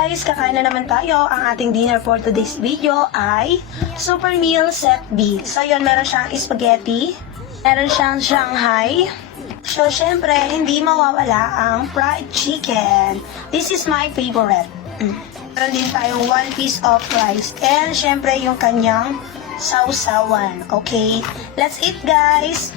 guys, kakain na naman tayo. Ang ating dinner for today's video ay Super Meal Set B. So yun, meron siyang spaghetti, meron siyang Shanghai. So syempre, hindi mawawala ang fried chicken. This is my favorite. Meron din tayong 1 piece of rice. And syempre, yung kanyang sausawan. Okay, let's eat guys!